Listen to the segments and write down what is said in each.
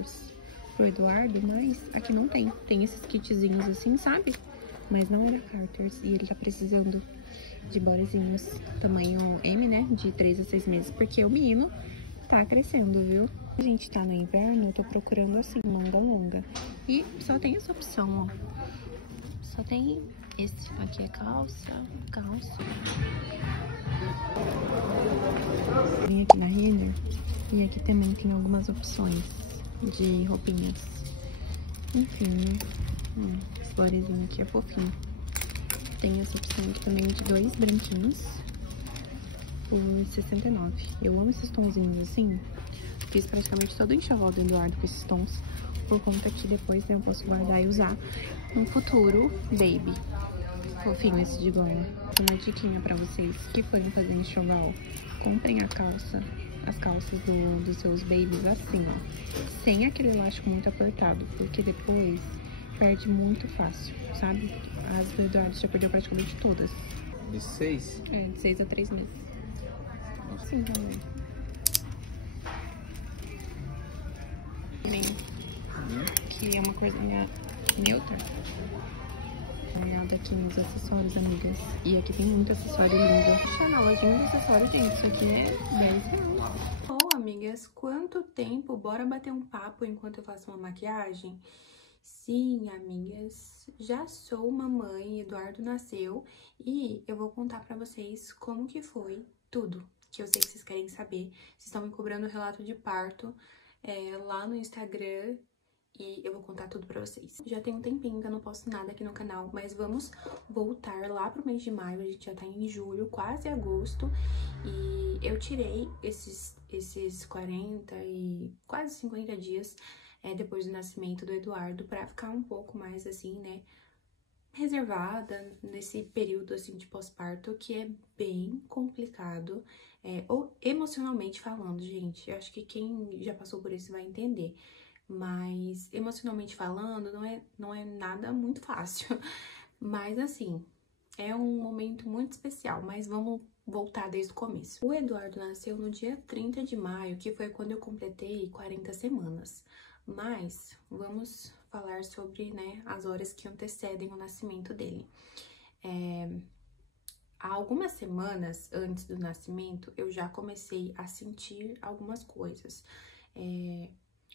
Carters pro Eduardo, mas aqui não tem. Tem esses kitzinhos assim, sabe? Mas não era Carters. E ele tá precisando de bodyzinhos tamanho M, né? De 3 a 6 meses, porque o menino tá crescendo, viu? A gente tá no inverno, eu tô procurando assim, longa. E só tem essa opção, ó. Só tem esse aqui, é calça. Vim aqui na Renner e aqui também tem algumas opções de roupinhas. Enfim, né? Esse bodyzinho aqui é fofinho. Tem essa opção aqui também de 2 branquinhos por R$69. Eu amo esses tonzinhos assim. Fiz praticamente todo o enxoval do Eduardo com esses tons, por conta que depois, né, eu posso guardar e usar no futuro baby. Fofinho esse de gola. Uma diquinha pra vocês que forem fazer enxoval: comprem as calças dos seus babies assim, ó, sem aquele elástico muito apertado, porque depois perde muito fácil, sabe? As do Eduardo já perdeu praticamente todas. De 6? É, de 6 a 3 meses. Assim também. Que é uma corzinha neutra. Dá uma olhada aqui nos acessórios, amigas. E aqui tem muito acessório lindo. Na lojinha de acessório tem. Isso aqui é R$10. Bom, amigas, quanto tempo? Bora bater um papo enquanto eu faço uma maquiagem? Sim, amigas, já sou mamãe, Eduardo nasceu e eu vou contar pra vocês como que foi tudo, que eu sei que vocês querem saber. Vocês estão me cobrando o relato de parto lá no Instagram e eu vou contar tudo pra vocês. Já tem um tempinho que eu não posto nada aqui no canal, mas vamos voltar lá pro mês de maio, a gente já tá em julho, quase agosto, e eu tirei esses 40 e quase 50 dias depois do nascimento do Eduardo, pra ficar um pouco mais assim, né, reservada nesse período assim de pós-parto, que é bem complicado, ou emocionalmente falando, gente. Eu acho que quem já passou por isso vai entender, mas emocionalmente falando não é nada muito fácil. Mas assim, é um momento muito especial, mas vamos voltar desde o começo. O Eduardo nasceu no dia 30 de maio, que foi quando eu completei 40 semanas. Mas vamos falar sobre, né, as horas que antecedem o nascimento dele. Há algumas semanas antes do nascimento, eu já comecei a sentir algumas coisas.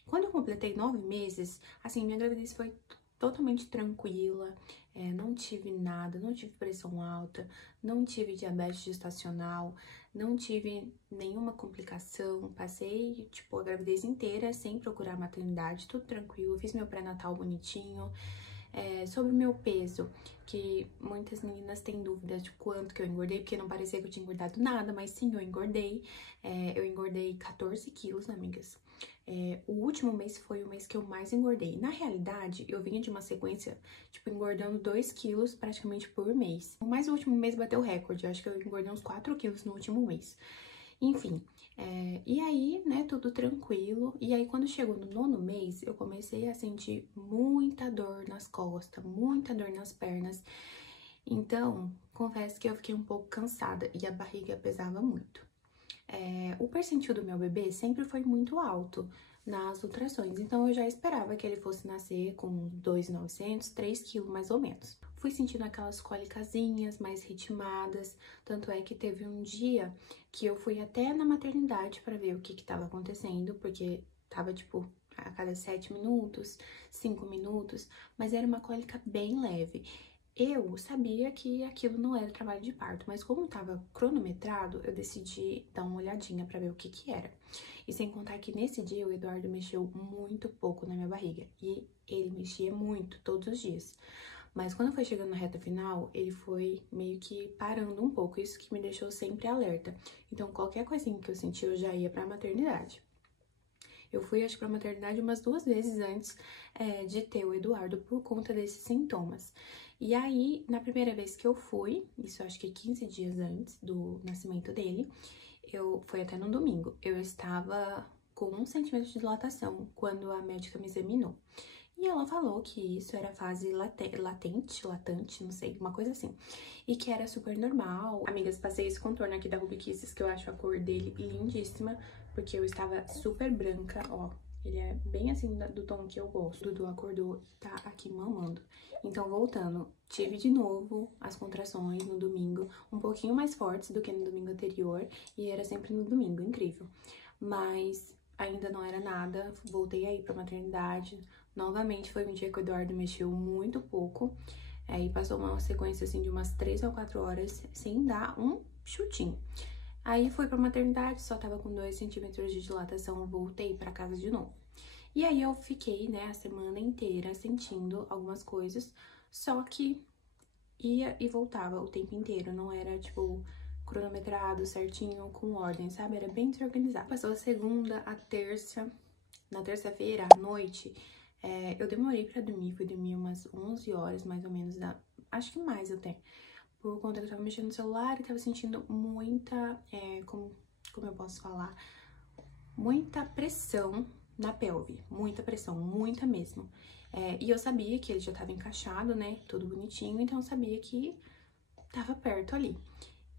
Quando eu completei 9 meses, assim, minha gravidez foi totalmente tranquila, não tive nada, não tive pressão alta, não tive diabetes gestacional, não tive nenhuma complicação, passei, tipo, a gravidez inteira sem procurar maternidade, tudo tranquilo, fiz meu pré-natal bonitinho. Sobre o meu peso, que muitas meninas têm dúvidas de quanto que eu engordei, porque não parecia que eu tinha engordado nada, mas sim, eu engordei. Eu engordei 14 quilos, amigas. O último mês foi o mês que eu mais engordei. Na realidade, eu vinha de uma sequência, tipo, engordando 2 quilos praticamente por mês. Mas o último mês bateu o recorde, eu acho que eu engordei uns 4 quilos no último mês. Enfim, e aí, né, tudo tranquilo. E aí, quando chegou no 9º mês, eu comecei a sentir muita dor nas costas, muita dor nas pernas. Então, confesso que eu fiquei um pouco cansada e a barriga pesava muito. O percentil do meu bebê sempre foi muito alto nas ultrassons, então eu já esperava que ele fosse nascer com 2.900, 3 quilos mais ou menos. Fui sentindo aquelas cólicazinhas mais ritmadas, tanto é que teve um dia que eu fui até na maternidade para ver o que estava acontecendo, porque tava tipo a cada 7 minutos, 5 minutos, mas era uma cólica bem leve. Eu sabia que aquilo não era trabalho de parto, mas como estava cronometrado, eu decidi dar uma olhadinha para ver o que que era. E sem contar que nesse dia o Eduardo mexeu muito pouco na minha barriga, e ele mexia muito, todos os dias. Mas quando foi chegando na reta final, ele foi meio que parando um pouco, isso que me deixou sempre alerta. Então, qualquer coisinha que eu senti, eu já ia pra maternidade. Eu fui, acho que pra maternidade umas 2 vezes antes de ter o Eduardo por conta desses sintomas. E aí, na primeira vez que eu fui, isso acho que 15 dias antes do nascimento dele, foi até no domingo, eu estava com 1 centímetro de dilatação quando a médica me examinou. E ela falou que isso era fase latente, não sei, uma coisa assim. E que era super normal. Amigas, passei esse contorno aqui da Ruby Kisses, que eu acho a cor dele lindíssima, porque eu estava super branca, ó. Ele é bem assim do tom que eu gosto. O Dudu acordou e tá aqui mamando. Então, voltando, tive de novo as contrações no domingo, um pouquinho mais fortes do que no domingo anterior, e era sempre no domingo, incrível. Mas ainda não era nada, voltei aí pra maternidade. Novamente foi um dia que o Eduardo mexeu muito pouco, e passou uma sequência assim de umas 3 ou 4 horas sem dar um chutinho. Aí fui pra maternidade, só tava com 2 centímetros de dilatação, voltei pra casa de novo. E aí eu fiquei, né, a semana inteira sentindo algumas coisas, só que ia e voltava o tempo inteiro, não era, tipo, cronometrado certinho, com ordem, sabe? Era bem desorganizado. Passou a segunda, a terça, na terça-feira, à noite, eu demorei pra dormir, fui dormir umas 11 horas, mais ou menos, acho que mais até. Por conta que eu tava mexendo no celular e tava sentindo muita, como eu posso falar? Muita pressão na pelve, muita pressão, muita mesmo. E eu sabia que ele já tava encaixado, né, tudo bonitinho, então eu sabia que tava perto ali.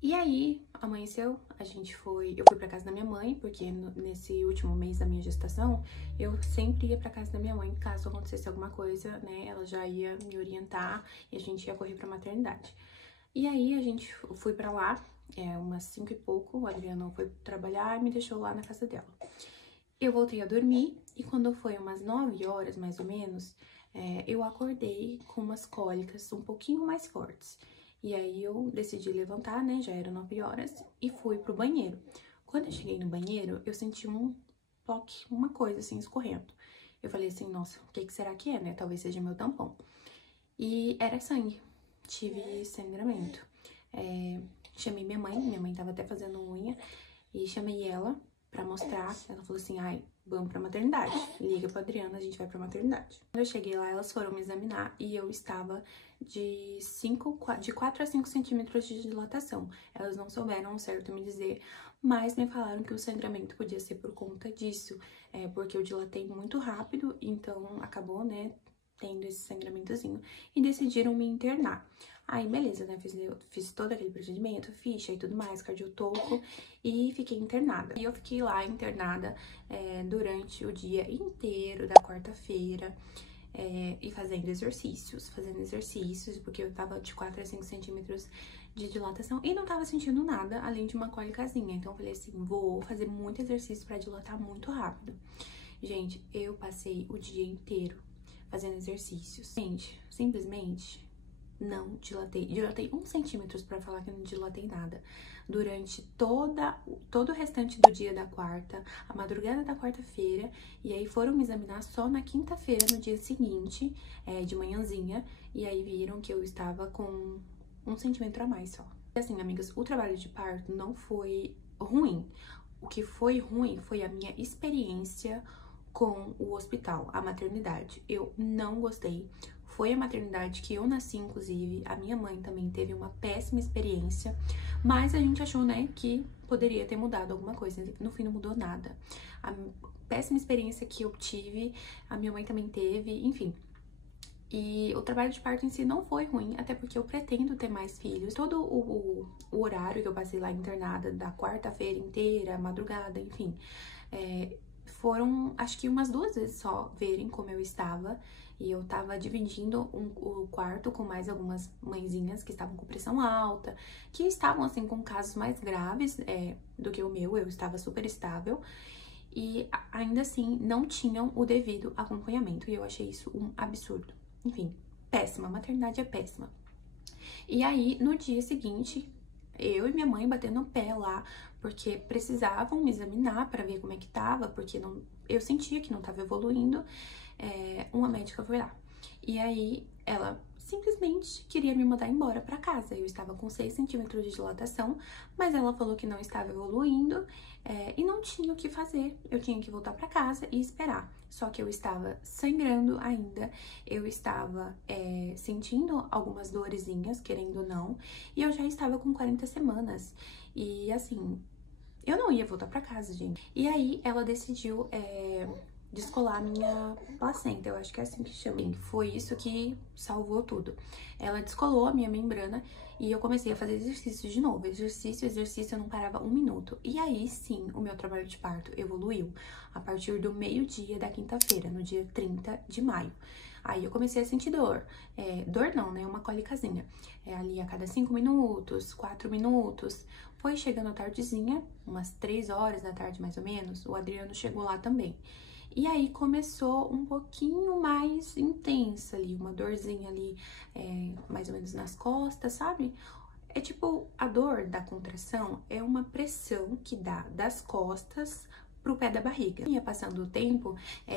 E aí, amanheceu, eu fui pra casa da minha mãe, porque nesse último mês da minha gestação, eu sempre ia pra casa da minha mãe, caso acontecesse alguma coisa, né, ela já ia me orientar e a gente ia correr pra maternidade. E aí, fui pra lá, umas 5 e pouco, o Adriano foi trabalhar e me deixou lá na casa dela. Eu voltei a dormir e quando foi umas 9 horas, mais ou menos, eu acordei com umas cólicas um pouquinho mais fortes. E aí eu decidi levantar, né, já eram 9 horas, e fui pro banheiro. Quando eu cheguei no banheiro, eu senti um toque, uma coisa assim, escorrendo. Eu falei assim, nossa, o que será que é, né? Talvez seja meu tampão. E era sangue, tive sangramento. Chamei minha mãe tava até fazendo unha, e chamei ela pra mostrar. Ela falou assim, ai, vamos pra maternidade, liga pro Adriano, a gente vai pra maternidade. Quando eu cheguei lá, elas foram me examinar e eu estava de 4 a 5 centímetros de dilatação. Elas não souberam ao certo me dizer, mas me falaram que o sangramento podia ser por conta disso, porque eu dilatei muito rápido, então acabou, né, tendo esse sangramentozinho, e decidiram me internar. Aí, beleza, né, fiz todo aquele procedimento, ficha e tudo mais, cardiotoco, e fiquei internada. E eu fiquei lá internada durante o dia inteiro da quarta-feira, e fazendo exercícios, porque eu tava de 4 a 5 centímetros de dilatação e não tava sentindo nada, além de uma cólicazinha. Então, eu falei assim, vou fazer muito exercício pra dilatar muito rápido. Gente, eu passei o dia inteiro fazendo exercícios. Gente, simplesmente não dilatei. Dilatei 1 centímetro pra falar que eu não dilatei nada. Durante todo o restante do dia da quarta, a madrugada da quarta-feira, e aí foram me examinar só na quinta-feira, no dia seguinte, de manhãzinha, e aí viram que eu estava com 1 centímetro a mais só. E assim, amigas, o trabalho de parto não foi ruim. O que foi ruim foi a minha experiência com o hospital, a maternidade. Eu não gostei. Foi a maternidade que eu nasci, inclusive. A minha mãe também teve uma péssima experiência, mas a gente achou, né, que poderia ter mudado alguma coisa. No fim, não mudou nada. A péssima experiência que eu tive, a minha mãe também teve, enfim. E o trabalho de parto em si não foi ruim, até porque eu pretendo ter mais filhos. Todo o horário que eu passei lá internada, da quarta-feira inteira, madrugada, enfim, foram, acho que umas 2 vezes só, verem como eu estava. E eu tava dividindo o quarto com mais algumas mãezinhas que estavam com pressão alta, que estavam, assim, com casos mais graves do que o meu. Eu estava super estável. E ainda assim, não tinham o devido acompanhamento. E eu achei isso um absurdo. Enfim, péssima. A maternidade é péssima. E aí, no dia seguinte, eu e minha mãe batendo o pé lá, porque precisavam me examinar para ver como é que tava, porque eu sentia que não tava evoluindo. Uma médica foi lá. E aí, ela simplesmente queria me mandar embora para casa. Eu estava com 6 centímetros de dilatação, mas ela falou que não estava evoluindo e não tinha o que fazer. Eu tinha que voltar para casa e esperar. Só que eu estava sangrando ainda, eu estava sentindo algumas dorezinhas, querendo ou não, e eu já estava com 40 semanas. E assim, eu não ia voltar para casa, gente. E aí, ela decidiu descolar a minha placenta, eu acho que é assim que chama. Foi isso que salvou tudo. Ela descolou a minha membrana e eu comecei a fazer exercício de novo. Exercício, eu não parava um minuto. E aí sim, o meu trabalho de parto evoluiu a partir do meio-dia da quinta-feira, no dia 30 de maio. Aí eu comecei a sentir dor. Dor não, né? Uma cólicazinha. Ali a cada 5 minutos, 4 minutos. Foi chegando a tardezinha, umas 3 horas da tarde mais ou menos, o Adriano chegou lá também. E aí começou um pouquinho mais intensa ali, uma dorzinha ali, mais ou menos nas costas, sabe? É tipo, a dor da contração é uma pressão que dá das costas pro pé da barriga. Ia passando o tempo,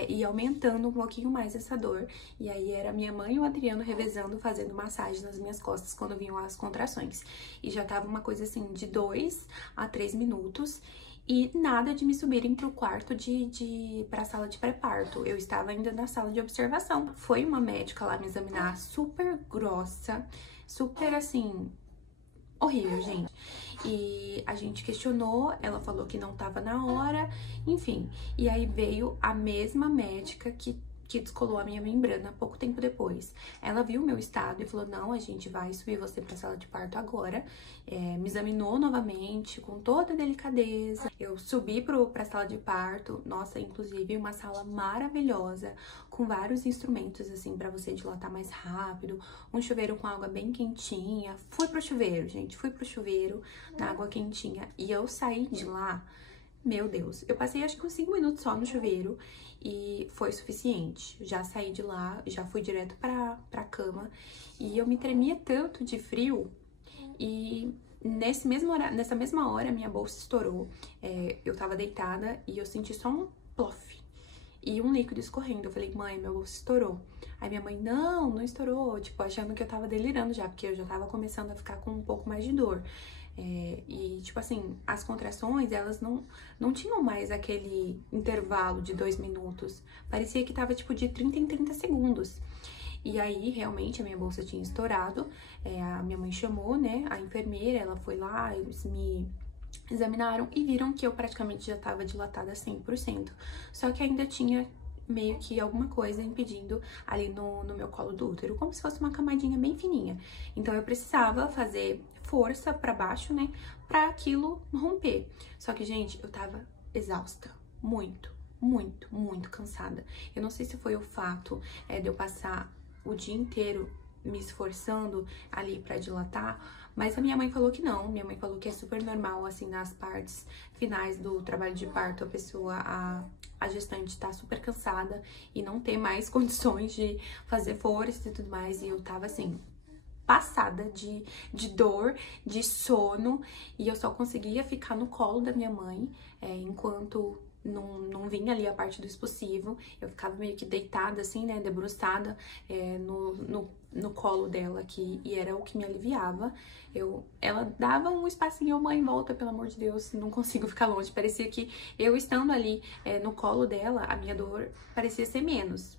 ia aumentando um pouquinho mais essa dor. E aí era minha mãe e o Adriano revezando, fazendo massagem nas minhas costas quando vinham as contrações. E já tava uma coisa assim, de 2 a 3 minutos. E nada de me subirem pro quarto pra sala de pré-parto. Eu estava ainda na sala de observação. Foi uma médica lá me examinar, super grossa, super assim, horrível, gente. E a gente questionou, ela falou que não tava na hora, enfim. E aí veio a mesma médica que descolou a minha membrana pouco tempo depois. Ela viu o meu estado e falou, não, a gente vai subir você pra sala de parto agora. Me examinou novamente, com toda a delicadeza. Eu subi pra sala de parto, nossa, inclusive uma sala maravilhosa, com vários instrumentos, assim, pra você dilatar mais rápido, um chuveiro com água bem quentinha. Fui pro chuveiro, gente, fui pro chuveiro, na água quentinha, e eu saí de lá, meu Deus, eu passei acho que uns 5 minutos só no chuveiro e foi suficiente. Já saí de lá, já fui direto pra cama e eu me tremia tanto de frio e nessa mesma hora minha bolsa estourou. Eu tava deitada e eu senti só um plof e um líquido escorrendo. Eu falei, mãe, meu bolso estourou. Aí minha mãe, não estourou, tipo, achando que eu tava delirando já, porque eu já tava começando a ficar com um pouco mais de dor. E, tipo assim, as contrações, elas não tinham mais aquele intervalo de 2 minutos. Parecia que tava, tipo, de 30 em 30 segundos. E aí, realmente, a minha bolsa tinha estourado. A minha mãe chamou, né, a enfermeira, ela foi lá, eles me examinaram e viram que eu praticamente já tava dilatada 100%. Só que ainda tinha meio que alguma coisa impedindo ali no meu colo do útero, como se fosse uma camadinha bem fininha. Então eu precisava fazer força pra baixo, né, pra aquilo romper. Só que, gente, eu tava exausta, muito, muito, muito cansada. Eu não sei se foi o fato de eu passar o dia inteiro me esforçando ali pra dilatar, mas a minha mãe falou que não. Minha mãe falou que é super normal, assim, nas partes finais do trabalho de parto, a gestante tá super cansada e não ter mais condições de fazer força e tudo mais. E eu tava, assim, passada de dor, de sono, e eu só conseguia ficar no colo da minha mãe enquanto não vinha ali a parte do expulsivo. Eu ficava meio que deitada assim, né, debruçada no colo dela aqui, e era o que me aliviava. Ela dava um espacinho, mãe, volta, pelo amor de Deus, não consigo ficar longe. Parecia que eu estando ali no colo dela, a minha dor parecia ser menos.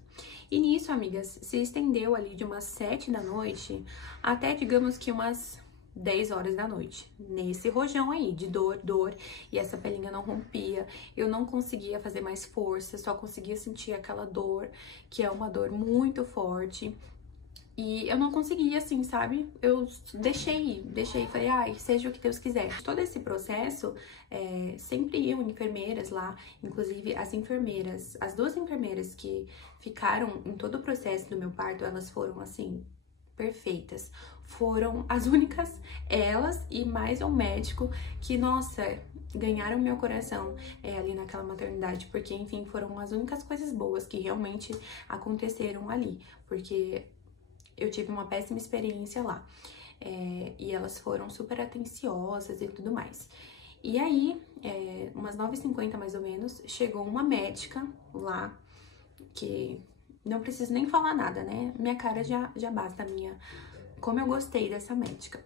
E nisso, amigas, se estendeu ali de umas 7 da noite até, digamos que umas 10 horas da noite, nesse rojão aí de dor, e essa pelinha não rompia, eu não conseguia fazer mais força, só conseguia sentir aquela dor, que é uma dor muito forte, e eu não conseguia, assim, sabe? Eu deixei, falei, ai, seja o que Deus quiser. Todo esse processo, sempre iam enfermeiras lá, inclusive as 2 enfermeiras que ficaram em todo o processo do meu parto, elas foram, assim, perfeitas. Foram as únicas, elas e mais um médico que, nossa, ganharam meu coração ali naquela maternidade, porque, enfim, foram as únicas coisas boas que realmente aconteceram ali, porque eu tive uma péssima experiência lá. E elas foram super atenciosas e tudo mais. E aí, umas 9h50 mais ou menos, chegou uma médica lá, que não preciso nem falar nada, né? Minha cara já basta, como eu gostei dessa médica.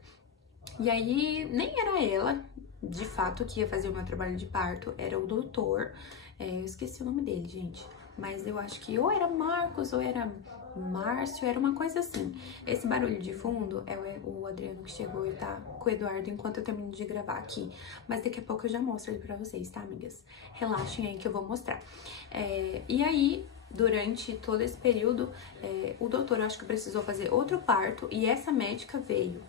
E aí, nem era ela, de fato, que ia fazer o meu trabalho de parto, era o doutor, eu esqueci o nome dele, gente. mas eu acho que ou era Marcos ou era Márcio, era uma coisa assim. Esse barulho de fundo é o Adriano que chegou e tá com o Eduardo enquanto eu termino de gravar aqui. Mas daqui a pouco eu já mostro ele pra vocês, tá, amigas? Relaxem aí que eu vou mostrar. E aí, durante todo esse período, o doutor, eu acho que precisou fazer outro parto e essa médica veio.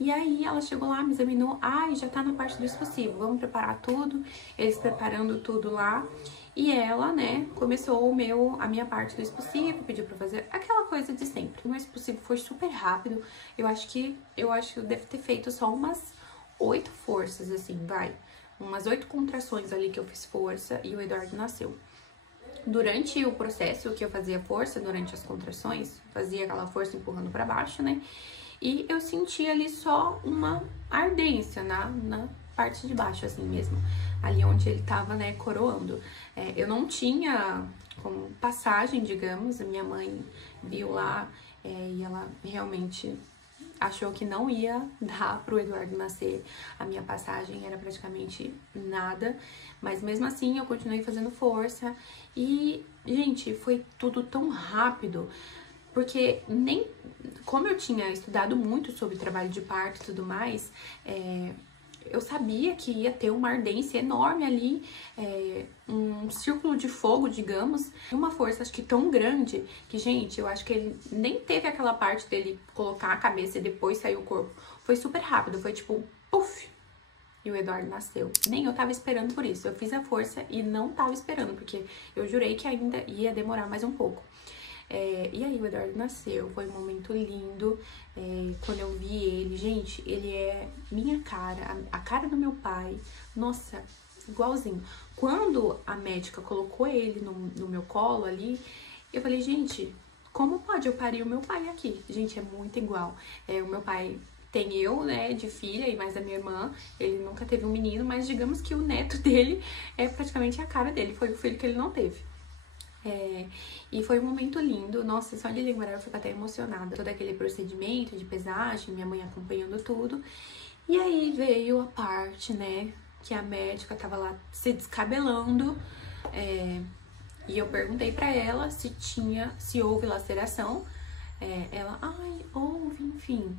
E aí ela chegou lá, me examinou, ai, já tá na parte do expulsivo, vamos preparar tudo, eles preparando tudo lá. E ela, né, começou a minha parte do expulsivo, pediu pra fazer aquela coisa de sempre. O meu expulsivo foi super rápido, eu acho que eu devo ter feito só umas 8 forças, assim, vai. Umas 8 contrações ali que eu fiz força e o Eduardo nasceu. Durante o processo que eu fazia força, durante as contrações, fazia aquela força empurrando pra baixo, né? E eu senti ali só uma ardência na parte de baixo, assim mesmo. Ali onde ele tava, né, coroando. Eu não tinha como passagem, digamos. A minha mãe viu lá e ela realmente achou que não ia dar pro Eduardo nascer. A minha passagem era praticamente nada. Mas mesmo assim, eu continuei fazendo força. E, gente, foi tudo tão rápido. Porque nem... Como eu tinha estudado muito sobre trabalho de parto e tudo mais, eu sabia que ia ter uma ardência enorme ali, um círculo de fogo, digamos, uma força acho que tão grande que, gente, eu acho que ele nem teve aquela parte dele colocar a cabeça e depois sair o corpo. Foi super rápido, foi tipo, puf! E o Eduardo nasceu. Nem eu tava esperando por isso. Eu fiz a força e não tava esperando, porque eu jurei que ainda ia demorar mais um pouco. E aí o Eduardo nasceu, foi um momento lindo, quando eu vi ele, gente, ele é minha cara, a cara do meu pai, nossa, igualzinho. Quando a médica colocou ele no meu colo ali, eu falei, gente, como pode eu parir o meu pai aqui? Gente, é muito igual. O meu pai tem eu, né, de filha e mais a minha irmã, ele nunca teve um menino, mas digamos que o neto dele é praticamente a cara dele, foi o filho que ele não teve. E foi um momento lindo, nossa, só de lembrar eu fico até emocionada. Todo aquele procedimento de pesagem, minha mãe acompanhando tudo. E aí veio a parte, né, que a médica tava lá se descabelando. E eu perguntei pra ela se houve laceração. Ela, ai, houve, enfim.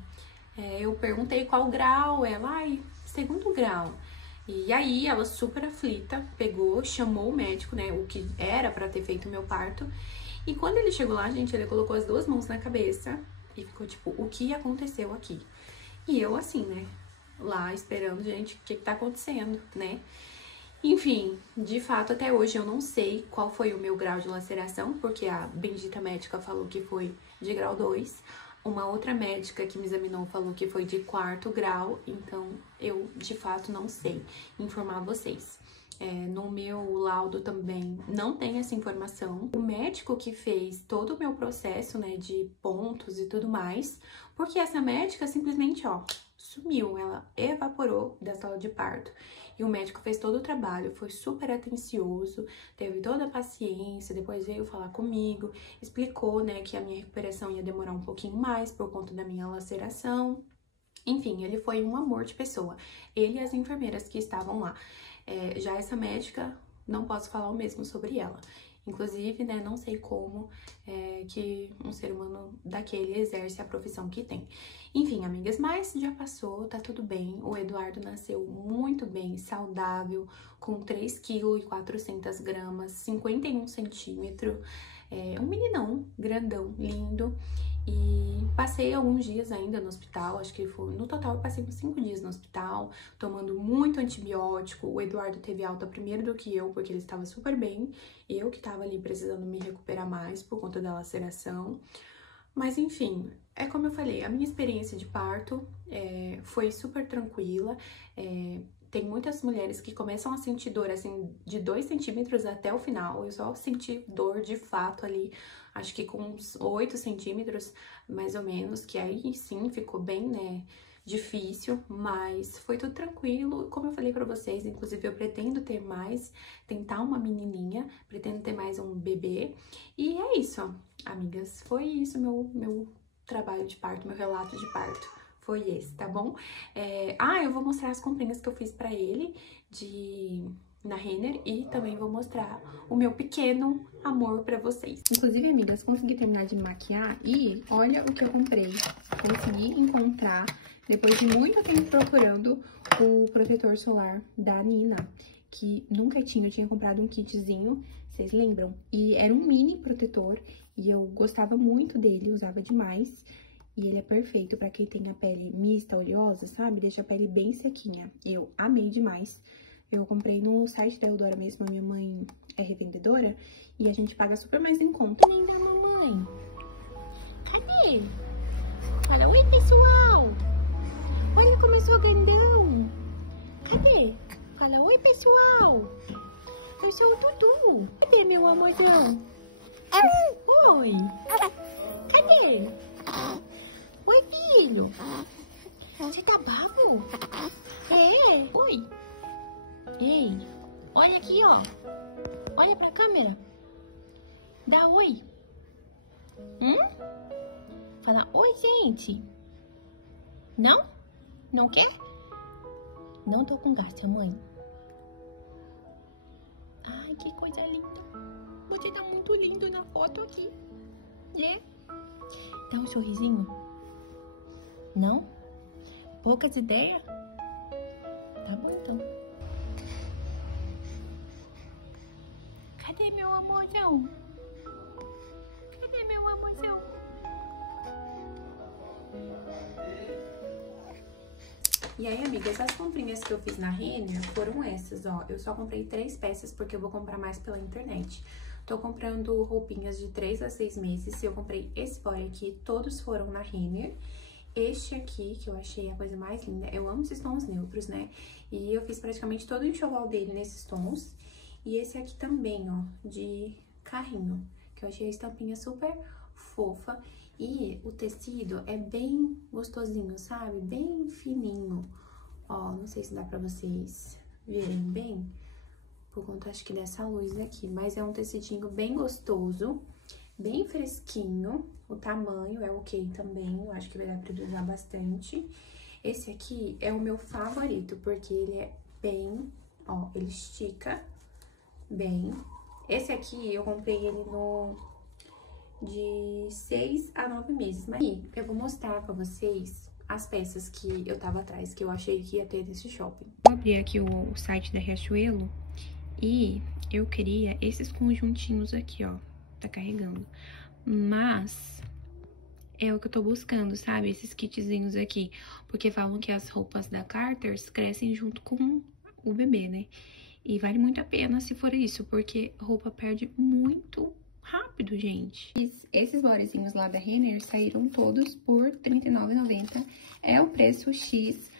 Eu perguntei qual grau, ela, ai, 2º grau. E aí, ela super aflita, pegou, chamou o médico, né, o que era pra ter feito o meu parto. E quando ele chegou lá, gente, ele colocou as 2 mãos na cabeça e ficou tipo, o que aconteceu aqui? E eu assim, né, lá esperando, gente, o que tá acontecendo, né? Enfim, de fato, até hoje eu não sei qual foi o meu grau de laceração, porque a bendita médica falou que foi de grau 2. Uma outra médica que me examinou falou que foi de 4º grau, então eu, de fato, não sei informar vocês. No meu laudo também não tem essa informação. O médico que fez todo o meu processo, né, de pontos e tudo mais, porque essa médica simplesmente, ó, sumiu, ela evaporou da sala de parto. E o médico fez todo o trabalho, foi super atencioso, teve toda a paciência, depois veio falar comigo, explicou, né, que a minha recuperação ia demorar um pouquinho mais por conta da minha laceração. Enfim, ele foi um amor de pessoa, ele e as enfermeiras que estavam lá. Já essa médica, não posso falar o mesmo sobre ela. Inclusive, né, não sei como que um ser humano daquele exerce a profissão que tem. Enfim, amigas, mas já passou, tá tudo bem. O Eduardo nasceu muito bem, saudável, com 3,4 kg, 51 centímetros. Um meninão, grandão, lindo. E passei alguns dias ainda no hospital, acho que foi, no total eu passei uns 5 dias no hospital, tomando muito antibiótico. O Eduardo teve alta primeiro do que eu, porque ele estava super bem, eu que estava ali precisando me recuperar mais por conta da laceração. Mas enfim, é como eu falei, a minha experiência de parto foi super tranquila. Tem muitas mulheres que começam a sentir dor, assim, de 2 centímetros até o final. Eu só senti dor de fato ali, acho que com uns 8 centímetros, mais ou menos, que aí sim ficou bem, né, difícil, mas foi tudo tranquilo. Como eu falei pra vocês, inclusive eu pretendo ter mais, tentar uma menininha, pretendo ter mais um bebê. E é isso, amigas, foi isso meu trabalho de parto, meu relato de parto. foi esse, tá bom? Eu vou mostrar as comprinhas que eu fiz pra ele na Renner e também vou mostrar o meu pequeno amor pra vocês. Inclusive, amigas, consegui terminar de me maquiar e olha o que eu comprei. Consegui encontrar, depois de muito tempo procurando, o protetor solar da Nina, que nunca tinha. Eu tinha comprado um kitzinho, vocês lembram? E era um mini protetor e eu gostava muito dele, usava demais. E ele é perfeito pra quem tem a pele mista, oleosa, sabe? Deixa a pele bem sequinha. Eu amei demais. Eu comprei no site da Eudora mesmo, a minha mãe é revendedora. E a gente paga super mais em conta. Linda, mamãe. Cadê? Fala, oi, pessoal. Olha como eu sou grandão. Cadê? Fala, oi, pessoal. Eu sou o Dudu. Cadê, meu amorzão? Oi. Cadê? Oi, filho. Você tá bravo? É. Oi. Ei, olha aqui, ó. Olha pra câmera. Dá oi. Fala, oi, gente. Não? Não quer? Não tô com gasto, mãe. Ai, que coisa linda. Você tá muito lindo na foto aqui. Né? Dá um sorrisinho. Não? Poucas ideias? Tá bom, então. Cadê meu amorzão? Cadê meu amorzão? E aí, amigas, as comprinhas que eu fiz na Renner foram essas, ó. Eu só comprei 3 peças porque eu vou comprar mais pela internet. Tô comprando roupinhas de 3 a 6 meses. Eu comprei esse body aqui, todos foram na Renner. Este aqui, que eu achei a coisa mais linda, eu amo esses tons neutros, né? E eu fiz praticamente todo o enxoval dele nesses tons. E esse aqui também, ó, de carrinho, que eu achei a estampinha super fofa. E o tecido é bem gostosinho, sabe? Bem fininho. Ó, não sei se dá pra vocês verem bem, por conta, acho que dessa luz aqui. Mas é um tecidinho bem gostoso, bem fresquinho. O tamanho é ok também, eu acho que vai dar pra usar bastante. Esse aqui é o meu favorito, porque ele é bem, ó, ele estica bem. Esse aqui, eu comprei ele de 6 a 9 meses. Mas aí, eu vou mostrar pra vocês as peças que eu tava atrás, que eu achei que ia ter nesse shopping. Vou abrir aqui o site da Riachuelo e eu queria esses conjuntinhos aqui, ó. Tá carregando. Mas é o que eu tô buscando, sabe? Esses kitzinhos aqui. Porque falam que as roupas da Carter's crescem junto com o bebê, né? E vale muito a pena se for isso, porque roupa perde muito rápido, gente. Esses bodyzinhos lá da Renner saíram todos por R$ 39,90. É o preço X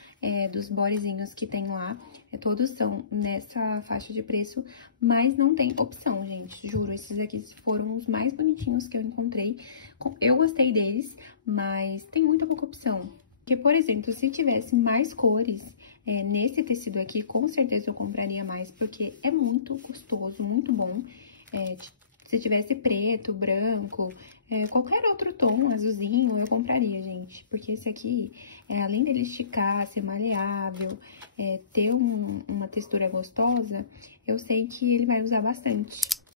dos bodyzinhos que tem lá. Todos são nessa faixa de preço, mas não tem opção, gente. Juro, esses aqui foram os mais bonitinhos que eu encontrei. Eu gostei deles, mas tem muita pouca opção. Porque, por exemplo, se tivesse mais cores nesse tecido aqui, com certeza eu compraria mais, porque é muito gostoso, muito bom. Se tivesse preto, branco, qualquer outro tom, azulzinho, eu compraria, gente. Porque esse aqui, além dele esticar, ser maleável, ter uma textura gostosa, eu sei que ele vai usar bastante.